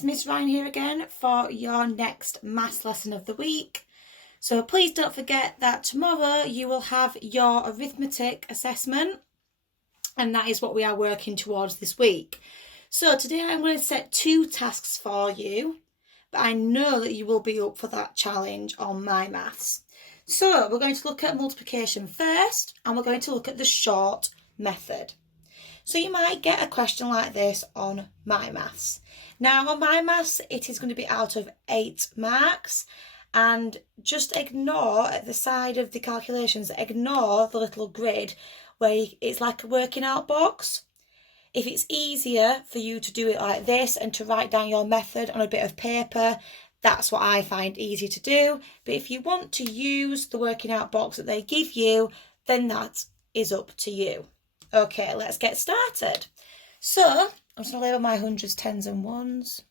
it's Miss Ryan here again for your next maths lesson of the week. So please don't forget that tomorrow you will have your arithmetic assessment, and that is what we are working towards this week. So today I'm going to set 2 tasks for you, but I know that you will be up for that challenge on My Maths. So we're going to look at multiplication first, and we're going to look at the short method. So you might get a question like this on My Maths. Now on My Maths it is going to be out of 8 marks, and just ignore at the side of the calculations, ignore the little grid where it's like a working out box. If it's easier for you to do it like this and to write down your method on a bit of paper, that's what I find easy to do. But if you want to use the working out box that they give you, then that is up to you. Okay, let's get started. So I'm just going to label my hundreds, tens and ones,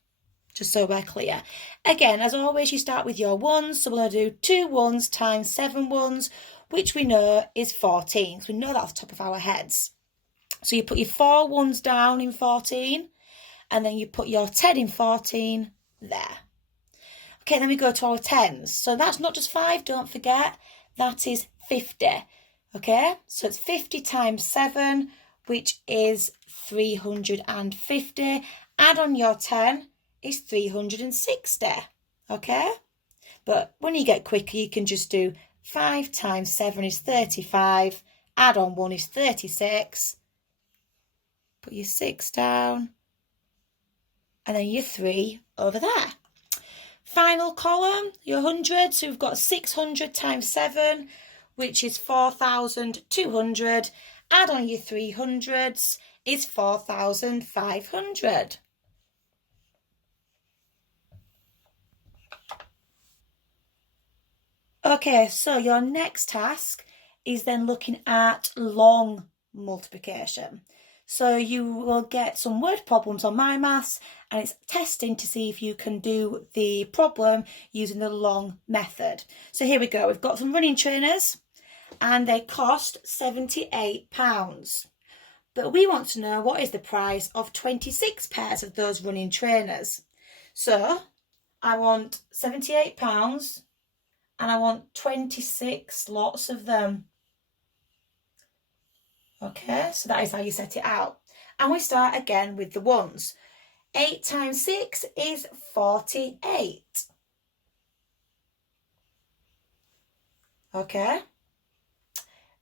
just so we're clear. Again, as always, you start with your ones. So we're going to do 2 ones times 7 ones, which we know is 14. So we know that off the top of our heads. So you put your 4 ones down in 14, and then you put your 10 in 14 there. Okay, then we go to our tens. So that's not just 5, don't forget, that is 50. Okay, so it's 50 times 7, which is 350. Add on your 10 is 360. Okay, but when you get quicker, you can just do 5 times 7 is 35. Add on 1 is 36. Put your 6 down, and then your 3 over there. Final column, your hundreds. So we've got 600 times 7, which is 4,200. Add on your 300s is 4,500. Okay, so your next task is then looking at long multiplication. So you will get some word problems on My Maths, and it's testing to see if you can do the problem using the long method. So here we go. We've got some running trainers, and they cost £78. But we want to know what is the price of 26 pairs of those running trainers. So I want £78, and I want 26 lots of them. Okay, so that is how you set it out. And we start again with the ones. 8 times 6 is 48. Okay.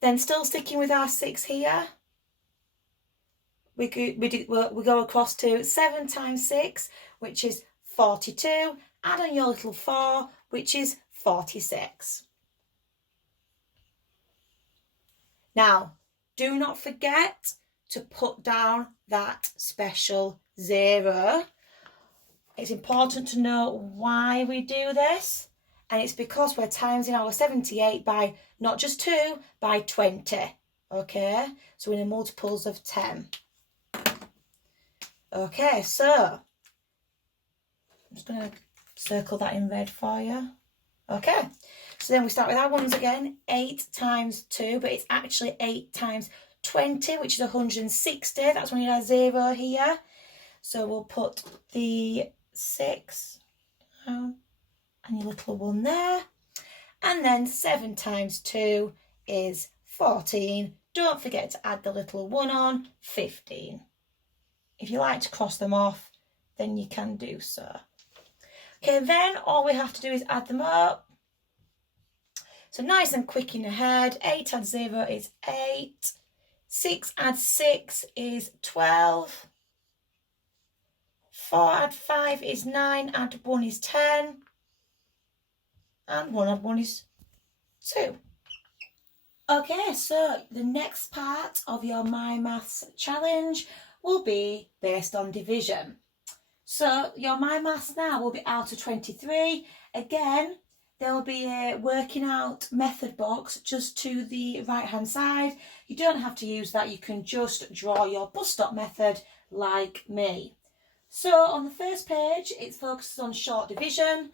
Then still sticking with our 6 here, we go across to 7 times 6, which is 42. Add on your little 4, which is 46. Now, do not forget to put down that special 0. It's important to know why we do this, and it's because we're timesing our 78 by not just 2, by 20. Okay, so in the multiples of 10. Okay, so I'm just going to circle that in red for you. Okay, so then we start with our ones again. 8 times 2, but it's actually 8 times 20, which is 160. That's when you add 0 here. So we'll put the 6 down and your little 1 there. And then 7 times 2 is 14. Don't forget to add the little 1 on, 15. If you like to cross them off, then you can do so. Okay, then all we have to do is add them up. So nice and quick in your head. 8 add 0 is 8. 6 add 6 is 12. 4 add 5 is 9. Add 1 is 10. And 1 add 1 is 2. Okay, so the next part of your My Maths challenge will be based on division. So your My Maths now will be out of 23. Again, there will be a working out method box just to the right hand side. You don't have to use that. You can just draw your bus stop method like me. So on the first page, it focuses on short division.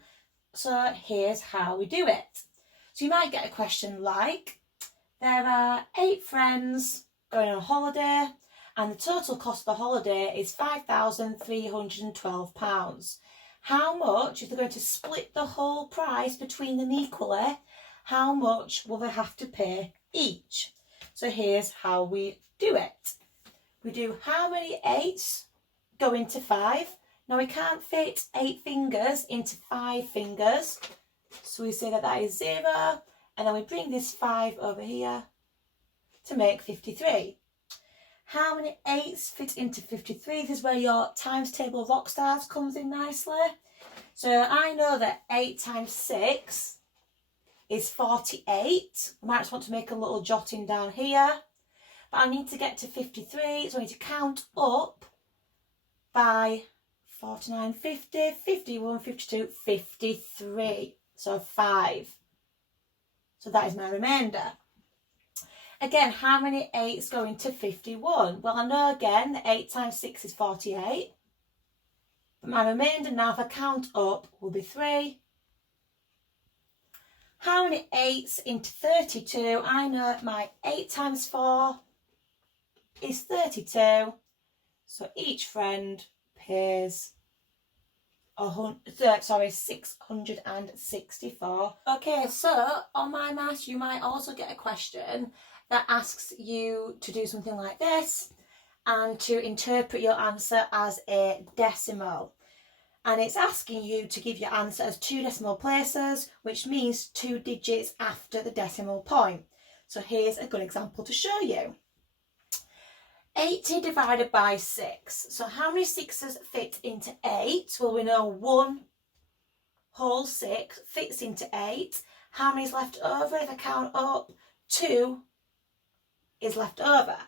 So here's how we do it. So you might get a question like, there are 8 friends going on holiday and the total cost of the holiday is £5,312. How much, if they're going to split the whole price between them equally, how much will they have to pay each? So here's how we do it. We do how many 8s go into 5. Now we can't fit 8 fingers into 5 fingers, so we say that that is 0, and then we bring this 5 over here to make 53. How many 8s fit into 53? This is where your times table of rock stars comes in nicely. So I know that 8 times 6 is 48. I might just want to make a little jotting down here. But I need to get to 53, so I need to count up by 49, 50, 51, 52, 53. So 5. So that is my remainder. Again, how many 8s go into 51? Well, I know again that 8 times 6 is 48. But my remainder now, if I count up, will be 3. How many 8s into 32? I know my 8 times 4 is 32. So each friend pays 664. Okay, so on my maths, you might also get a question that asks you to do something like this and to interpret your answer as a decimal. And it's asking you to give your answer as 2 decimal places, which means 2 digits after the decimal point. So here's a good example to show you. 80 divided by 6. So how many 6s fit into 8? Well, we know 1 whole 6 fits into 8. How many is left over? If I count up, 2 is left over.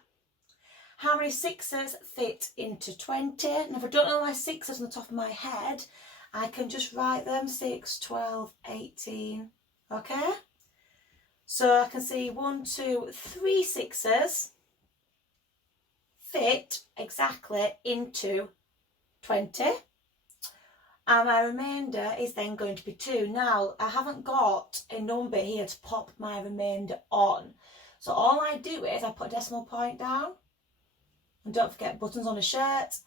How many 6s fit into 20? And if I don't know my 6s on the top of my head, I can just write them 6, 12, 18. Okay? So I can see 1, 2, 3 6s fit exactly into 20. And my remainder is then going to be 2. Now, I haven't got a number here to pop my remainder on. So all I do is I put a decimal point down. And don't forget buttons on a shirt.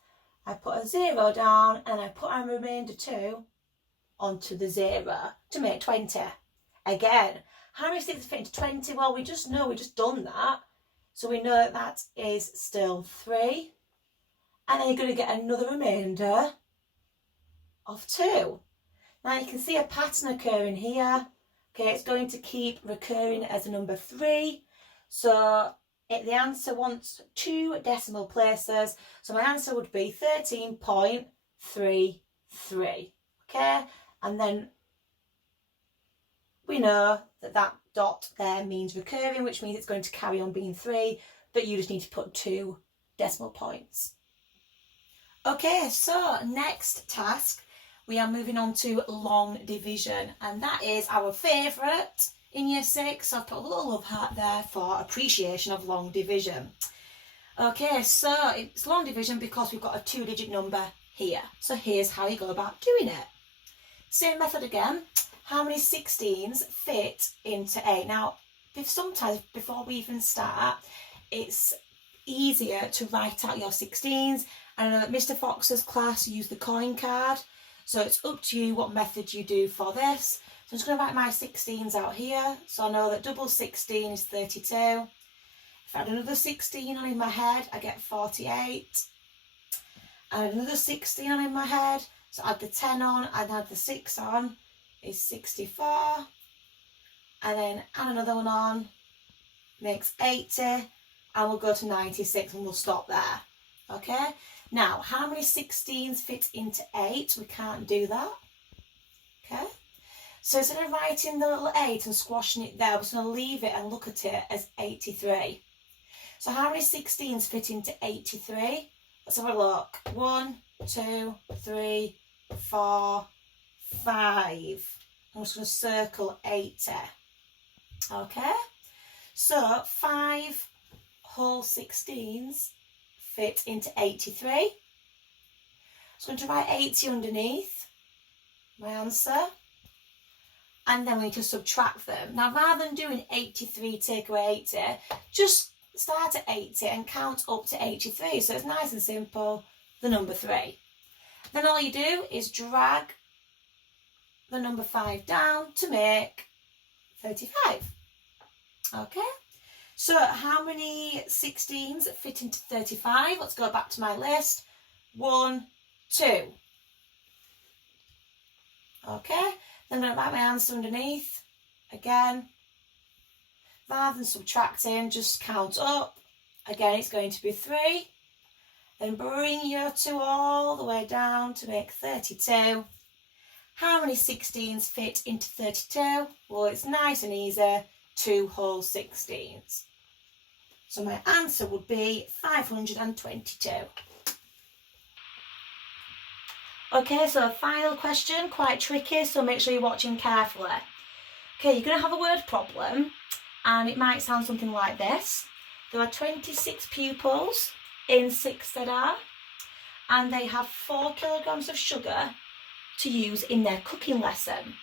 I put a 0 down and I put my remainder 2 onto the 0 to make 20. Again, how many 6s fit into 20? Well, we just know, we just done that. So we know that that is still 3. And then you're going to get another remainder of 2. Now you can see a pattern occurring here. Okay, it's going to keep recurring as a number 3. So the answer wants 2 decimal places. So my answer would be 13.33. Okay, and then we know that that dot there means recurring, which means it's going to carry on being 3, but you just need to put 2 decimal points. Okay, so next task, we are moving on to long division, and that is our favourite in year 6. So I've put a little love heart there for appreciation of long division. Okay, so it's long division because we've got a 2-digit number here. So here's how you go about doing it. Same method again. How many 16s fit into 8? Now, sometimes before we even start, it's easier to write out your 16s. I know that Mr. Fox's class used the coin card, so it's up to you what method you do for this. So I'm just going to write my 16s out here. So I know that double 16 is 32. If I add another 16 on in my head, I get 48. Add another 16 on in my head, so add the 10 on and add the 6 on, is 64. And then add another one on, makes 80. And we'll go to 96 and we'll stop there. Okay? Now, how many 16s fit into 8? We can't do that. Okay? So instead of writing the little 8 and squashing it there, we're just going to leave it and look at it as 83. So how many 16s fit into 83? Let's have a look. 1, 2, 3, 4, 5. I'm just going to circle 80. Okay? So 5 whole 16s fit into 83. So I'm going to write 80 underneath my answer. And then we need to subtract them. Now, rather than doing 83 take away 80, just start at 80 and count up to 83. So it's nice and simple, the number 3. Then all you do is drag the number 5 down to make 35. Okay, so how many 16s fit into 35? Let's go back to my list. 1, 2. Okay, then I'm going to write my answer underneath. Again, rather than subtracting, just count up. Again, it's going to be 3. Then bring your 2 all the way down to make 32. How many 16s fit into 32? Well, it's nice and easy. 2 whole 16s. So my answer would be 522. Okay, so a final question, quite tricky, so make sure you're watching carefully. Okay, you're going to have a word problem, and it might sound something like this. There are 26 pupils in 6 ZR, and they have 4 kilograms of sugar to use in their cooking lesson.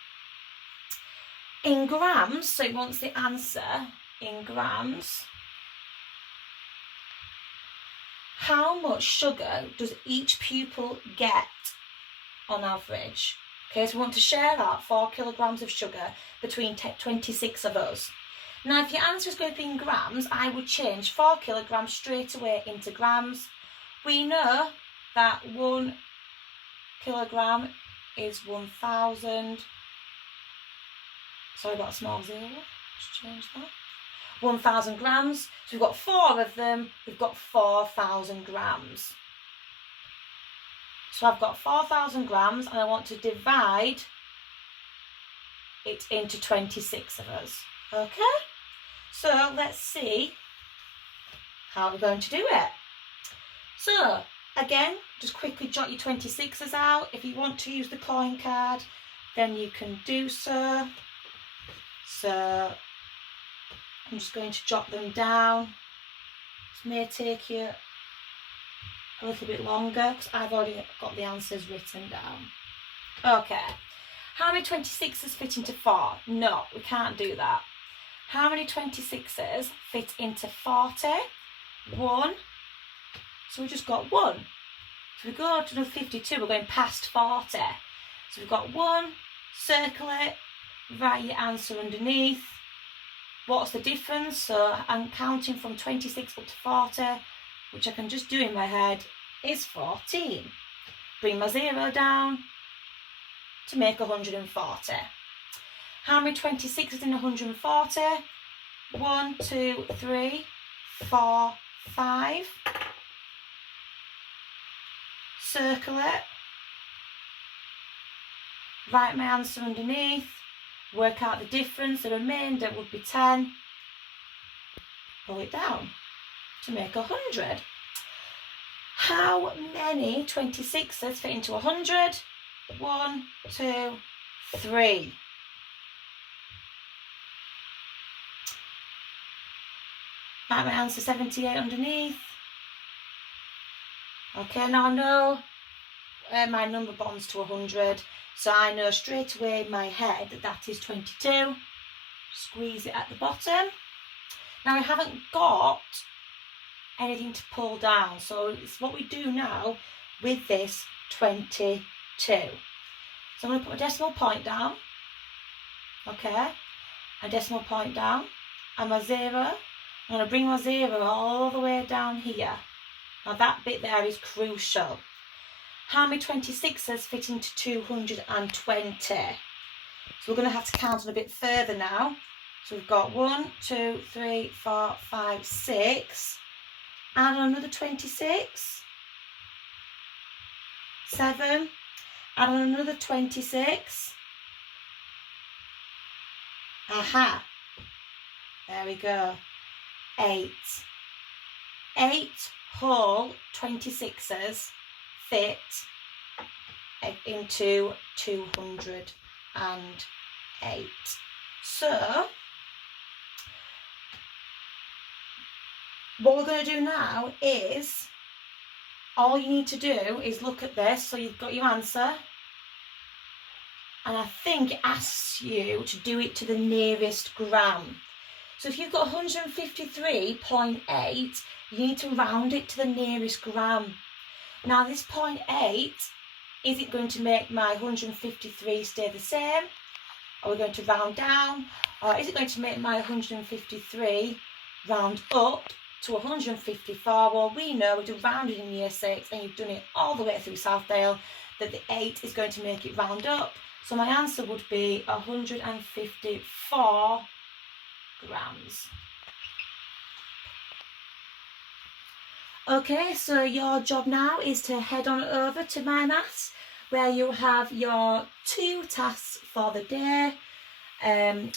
In grams, so it wants the answer in grams, how much sugar does each pupil get on average? Okay, so we want to share out 4 kilograms of sugar between 26 of us. Now, if your answer is going to be in grams, I would change 4 kilograms straight away into grams. We know that 1 kilogram is 1,000. Sorry about a small zero. Just change that. 1,000 grams. So we've got 4 of them. We've got 4,000 grams. So I've got 4,000 grams, and I want to divide it into 26 of us. Okay? So let's see how we're going to do it. So again, just quickly jot your 26s out. If you want to use the coin card, then you can do so. So I'm just going to jot them down. This may take you a little bit longer because I've already got the answers written down. Okay. How many 26s fit into 4? No, we can't do that. How many 26s fit into 40? 1. So we just got 1. So we go to another 52, we're going past 40. So we've got 1, circle it, write your answer underneath. What's the difference? So I'm counting from 26 up to 40, which I can just do in my head, is 14. Bring my 0 down to make 140. How many 26s in 140? 1, 2, 3, 4, 5. Circle it. Write my answer underneath. Work out the difference. The remainder would be 10. Pull it down to make 100. How many 26s fit into 100? 1, 2, 3. Write my answer 78 underneath. Okay, now I know my number bonds to 100, so I know straight away in my head that that is 22. Squeeze it at the bottom. Now I haven't got anything to pull down, so it's what we do now with this 22. So I'm going to put a decimal point down, okay, a decimal point down, and my 0. I'm going to bring my 0 all the way down here. Now that bit there is crucial. How many 26s fit into 220? So we're going to have to count on a bit further now. So we've got 1, 2, 3, 4, 5, 6. Add on another 26. 7. Add on another 26. Aha. There we go. 8. 8 whole 26s fit into 208. So what we're going to do now is, all you need to do is look at this. So you've got your answer, and I think it asks you to do it to the nearest gram. So if you've got 153.8, you need to round it to the nearest gram. Now this 0.8, is it going to make my 153 stay the same? Are we going to round down? Or is it going to make my 153 round up to 154? Well, we know we do rounded in year 6 and you've done it all the way through Southdale that the 8 is going to make it round up. So my answer would be 154 grams. Okay, so your job now is to head on over to My Maths, where you have your 2 tasks for the day.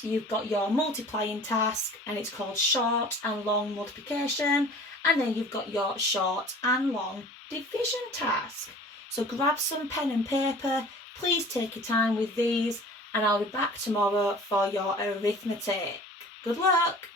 You've got your multiplying task, and it's called short and long multiplication, and then you've got your short and long division task. So grab some pen and paper, please take your time with these, and I'll be back tomorrow for your arithmetic. Good luck!